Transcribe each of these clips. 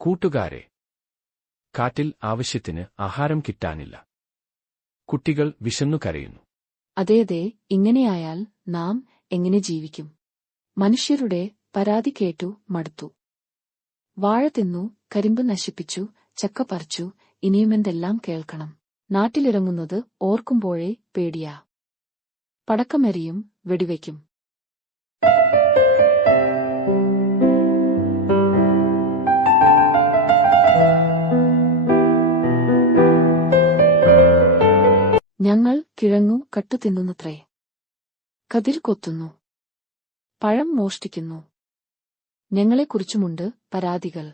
കൂട്ടുകാരെ, കാട്ടിൽ ആവശ്യത്തിന് ആഹാരം കിട്ടാനില്ല. കുട്ടികൾ വിശന്നു കരയുന്നു. അതേതെ, ഇങ്ങനെയായാൽ നാം എങ്ങനെ ജീവിക്കും? മനുഷ്യരുടെ പരാതി കേട്ടു മടുത്തു. വാഴ തിന്നു, കരിമ്പ് നശിപ്പിച്ചു, ചക്ക പറിച്ചു, ഇനിയുമെന്തെല്ലാം കേൾക്കണം. നാട്ടിലിറങ്ങുന്നത് ഓർക്കുമ്പോഴേ പേടിയാ. പടക്കമെറിയും, വെടിവയ്ക്കും. ഞങ്ങൾ കിഴങ്ങു കട്ടു തിന്നുന്നത്രേ. കതിർ കൊത്തുന്നു, പഴം മോഷ്ടിക്കുന്നു. ഞങ്ങളെക്കുറിച്ചുമുണ്ട് പരാതികൾ.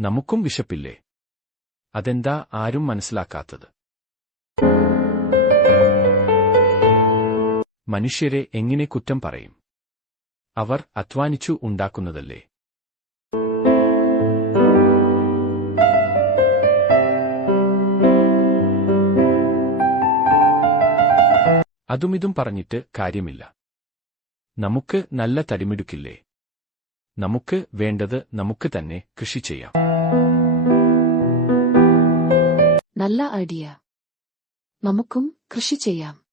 നമുക്കും വിശപ്പില്ലേ? അതെന്താ ആരും മനസ്സിലാക്കാത്തത്? മനുഷ്യരെ എങ്ങനെ കുറ്റം പറയും? അവർ അധ്വാനിച്ചു ഉണ്ടാക്കുന്നതല്ലേ. അതുമിതും പറഞ്ഞിട്ട് കാര്യമില്ല. നമുക്ക് നല്ല തടിമിടുക്കില്ലേ? നമുക്ക് വേണ്ടത് നമുക്ക് തന്നെ കൃഷി ചെയ്യാം. നല്ല ഐഡിയ. നമുക്കും കൃഷി ചെയ്യാം.